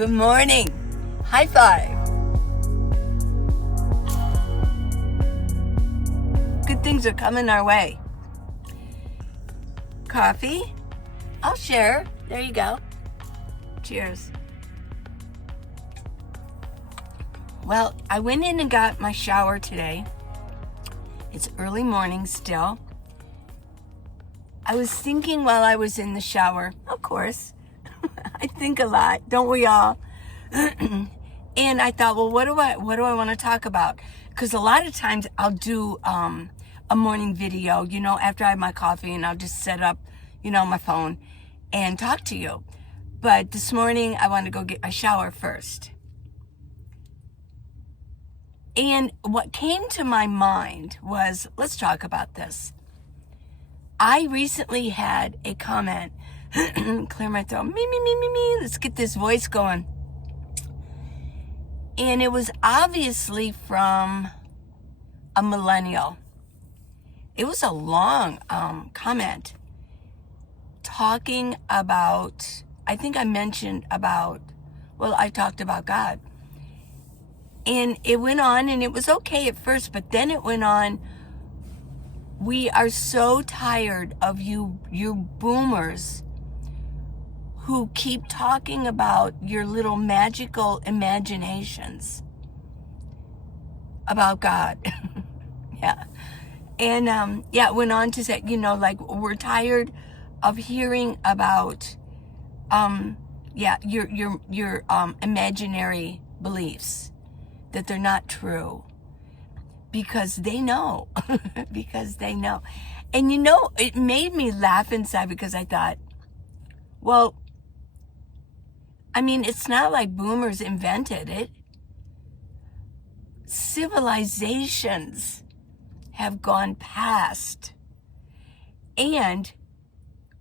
Good morning. High five. Good things are coming our way. Coffee? I'll share. There you go. Cheers. Well, I went in and got my shower today. It's early morning still. I was thinking while I was in the shower, of course, I think a lot, don't we all? And I thought, well, what do I want to talk about? Because a lot of times I'll do a morning video, after I have my coffee, and I'll just set up, my phone and talk to you. But this morning I wanted to go get my shower first. And what came to my mind was, let's talk about this. I recently had a comment, clear my throat, me, let's get this voice going. And it was obviously from a millennial. It was a long comment talking about, I think I mentioned about, I talked about God. And it went on, and it was okay at first, but then it went on, we are so tired of you boomers who keep talking about your little magical imaginations about God. Yeah. And it went on to say, we're tired of hearing about your imaginary beliefs, that they're not true. Because they know. Because they know. And it made me laugh inside, because I thought, it's not like boomers invented it. Civilizations have gone past. And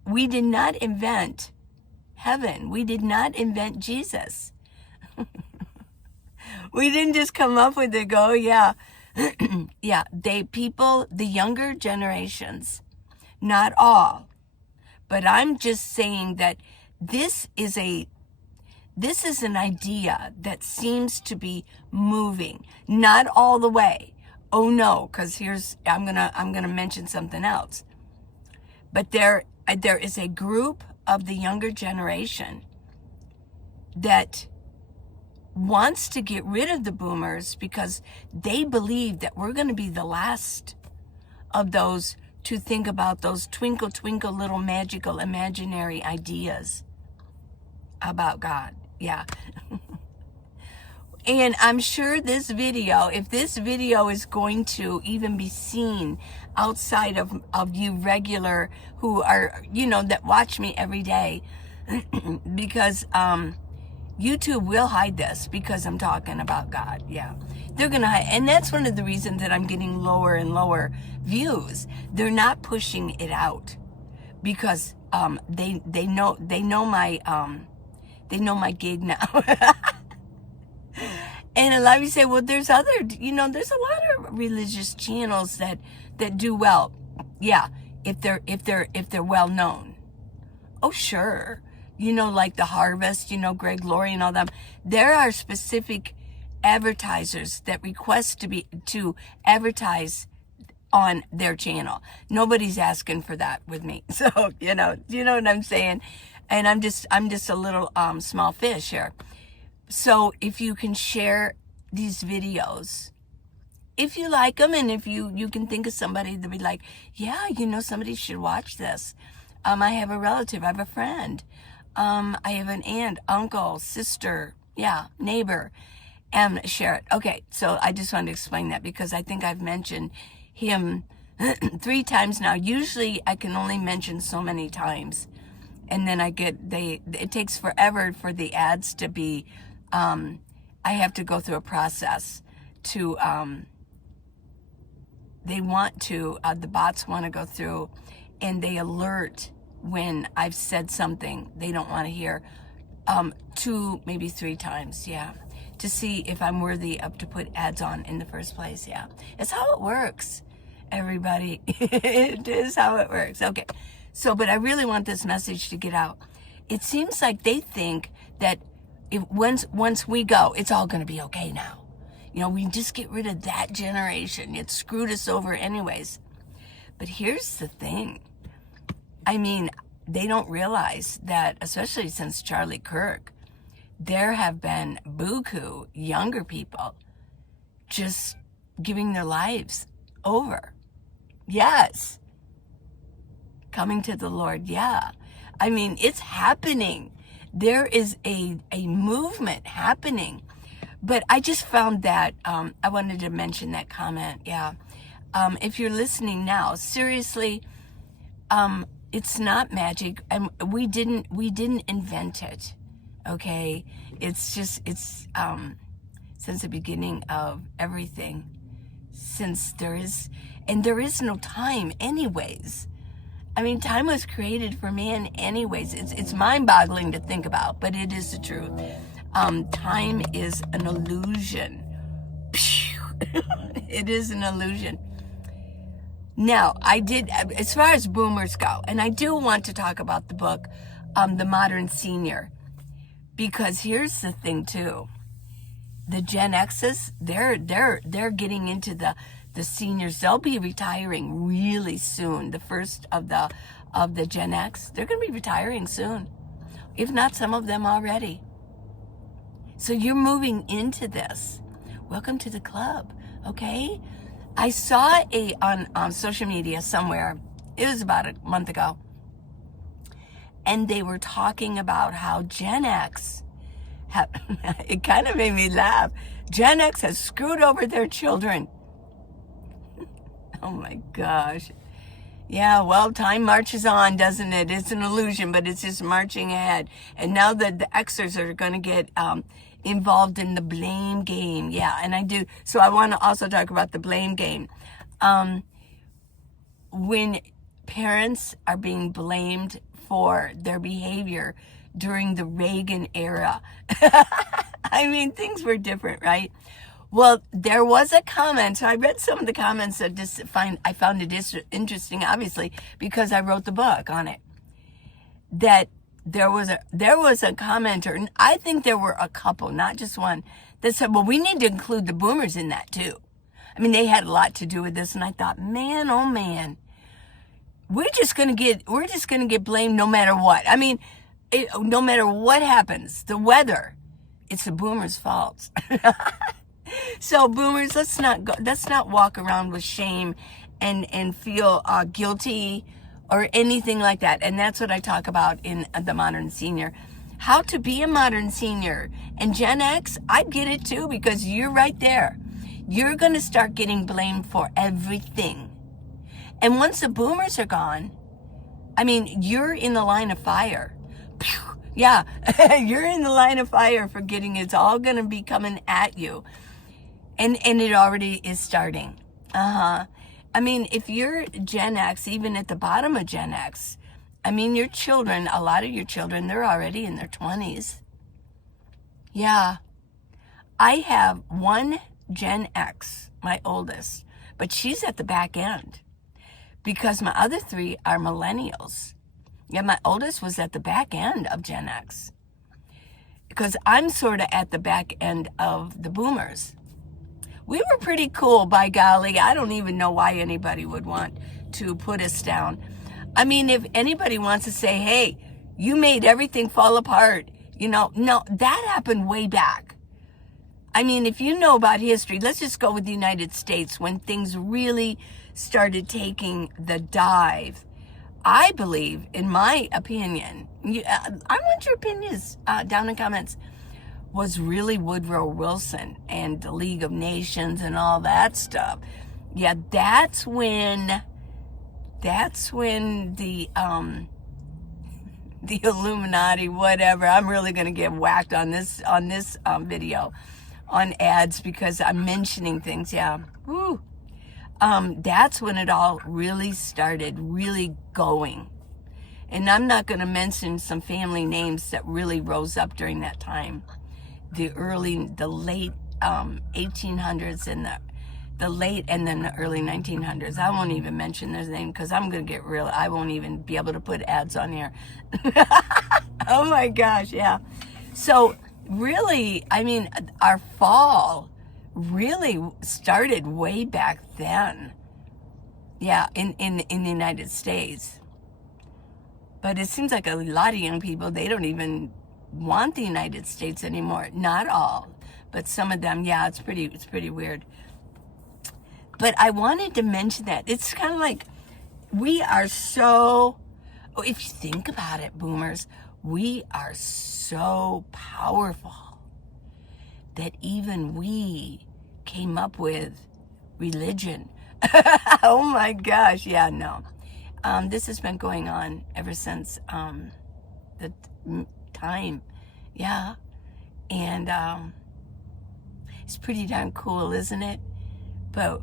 we did not invent heaven. We did not invent Jesus. We didn't just come up with it, go, yeah. Yeah, the younger generations, not all, but I'm just saying that this is an idea that seems to be moving, not all the way. Oh no, because I'm gonna mention something else. But there is a group of the younger generation that wants to get rid of the boomers, because they believe that we're going to be the last of those to think about those twinkle, twinkle little magical imaginary ideas about God. Yeah. And I'm sure if this video is going to even be seen outside of you regular who are, that watch me every day, because YouTube will hide this, because I'm talking about God. Yeah, they're going to hide. And that's one of the reasons that I'm getting lower and lower views. They're not pushing it out, because they know my gig now. And a lot of you say, well, there's a lot of religious channels that do well. Yeah, if they're well known. Oh, sure. Like The Harvest, Greg Laurie and all them. There are specific advertisers that request to advertise on their channel. Nobody's asking for that with me. So, you know what I'm saying? And I'm just a little small fish here. So if you can share these videos, if you like them, and if you can think of somebody that be like, yeah, somebody should watch this. I have a relative, I have a friend. I have an aunt, uncle, sister, neighbor, and share it. Okay, so I just wanted to explain that, because I think I've mentioned him 3 times now. Usually I can only mention so many times, and then it takes forever for the ads to be, I have to go through a process to, the bots want to go through, and they alert when I've said something they don't want to hear, 2, maybe 3 times, to see if I'm worthy to put ads on in the first place, It's how it works, everybody. It is how it works. Okay, so, but I really want this message to get out. It seems like they think that once we go, it's all going to be okay now. You know, we just get rid of that generation. It screwed us over anyways. But here's the thing. I mean, they don't realize that, especially since Charlie Kirk, there have been buku younger people just giving their lives over. Yes. Coming to the Lord, yeah. I mean, it's happening. There is a movement happening. But I just found that, I wanted to mention that comment, yeah. If you're listening now, seriously, it's not magic, and we didn't invent it, okay? It's just, since the beginning of everything, since there is no time anyways. I mean, time was created for man anyways. It's mind-boggling to think about, but it is the truth. Time is an illusion. It is an illusion. Now, as far as boomers go, and I do want to talk about the book, The Modern Senior, because here's the thing too. The Gen X's, they're getting into the seniors. They'll be retiring really soon. The first of the Gen X, they're going to be retiring soon, if not some of them already. So you're moving into this. Welcome to the club, okay? I saw on social media somewhere, it was about a month ago, and they were talking about how Gen X, it kind of made me laugh. Gen X has screwed over their children. Oh my gosh. Yeah, well, time marches on, doesn't it? It's an illusion, but it's just marching ahead. And now that the Xers are going to get involved in the blame game. Yeah, and I do. So I want to also talk about the blame game. When parents are being blamed for their behavior during the Reagan era, I mean, things were different, right? Well, there was a comment. So I read some of the comments that I found it interesting, obviously, because I wrote the book on it. That there was a commenter, and I think there were a couple, not just one, that said, well, we need to include the boomers in that too. I mean, they had a lot to do with this, and I thought, man, oh man, we're just gonna get blamed no matter what. I mean, no matter what happens, the weather, it's the boomers' fault. So boomers, let's not walk around with shame and feel guilty or anything like that. And that's what I talk about in The Modern Senior. How to be a modern senior. And Gen X, I get it too, because you're right there. You're going to start getting blamed for everything. And once the boomers are gone, I mean, you're in the line of fire. Yeah, you're in the line of fire for it's all going to be coming at you. And it already is starting. I mean, if you're Gen X, even at the bottom of Gen X, I mean, your children, a lot of your children, they're already in their 20s. Yeah. I have one Gen X, my oldest, but she's at the back end because my other three are millennials. Yeah, my oldest was at the back end of Gen X because I'm sort of at the back end of the boomers. We were pretty cool, by golly. I don't even know why anybody would want to put us down. I mean, if anybody wants to say, hey, you made everything fall apart, no, that happened way back. I mean, if you know about history, let's just go with the United States when things really started taking the dive. I believe, in my opinion, I want your opinions down in the comments, was really Woodrow Wilson and the League of Nations and all that stuff. Yeah, that's when the Illuminati, whatever. I'm really gonna get whacked on this video on ads because I'm mentioning things. Yeah, woo. That's when it all really started really going. And I'm not gonna mention some family names that really rose up during that time. The late 1800s and the late and then the early 1900s. I won't even mention their name because I'm going to get real. I won't even be able to put ads on here. Oh my gosh, yeah. So really, I mean, our fall really started way back then. Yeah, in the United States. But it seems like a lot of young people, they don't even want the United States anymore. Not all, but some of them, yeah, it's pretty weird. But I wanted to mention that. It's kind of like we are so, if you think about it, boomers, we are so powerful that even we came up with religion. Oh my gosh, yeah, no. This has been going on ever since the time, yeah. And it's pretty darn cool, isn't it? But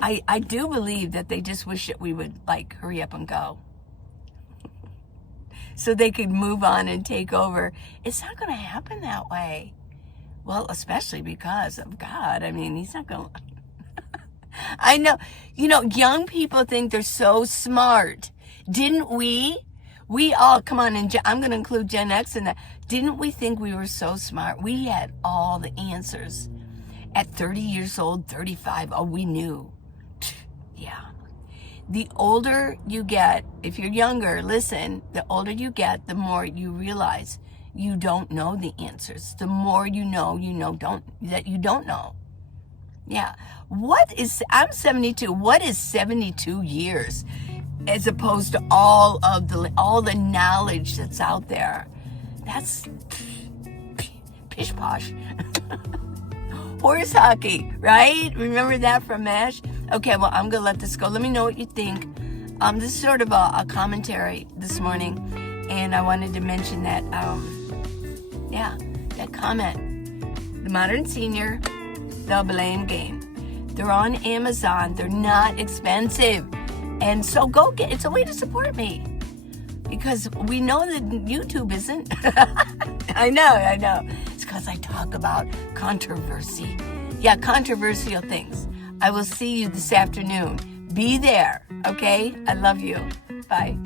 I do believe that they just wish that we would, like, hurry up and go. So they could move on and take over. It's not going to happen that way. Well, especially because of God. I mean, he's not going to... I know. You know, young people think they're so smart. Didn't we? We all, come on, and I'm going to include Gen X in that. Didn't we think we were so smart? We had all the answers. At 30 years old, 35, oh, we knew. Yeah. The older you get, if you're younger, listen, the older you get, the more you realize you don't know the answers. The more you know that you don't know. Yeah. I'm 72. What is 72 years as opposed to all the knowledge that's out there? That's pish posh. Horse hockey, right? Remember that from MASH? Okay, well, I'm going to let this go. Let me know what you think. This is sort of a commentary this morning, and I wanted to mention that, that comment. The Modern Senior, The Blame Game. They're on Amazon. They're not expensive. And so go get, it's a way to support me. Because we know that YouTube isn't. I know. It's because I talk about controversy. Yeah, controversial things. I will see you this afternoon. Be there, okay? I love you. Bye.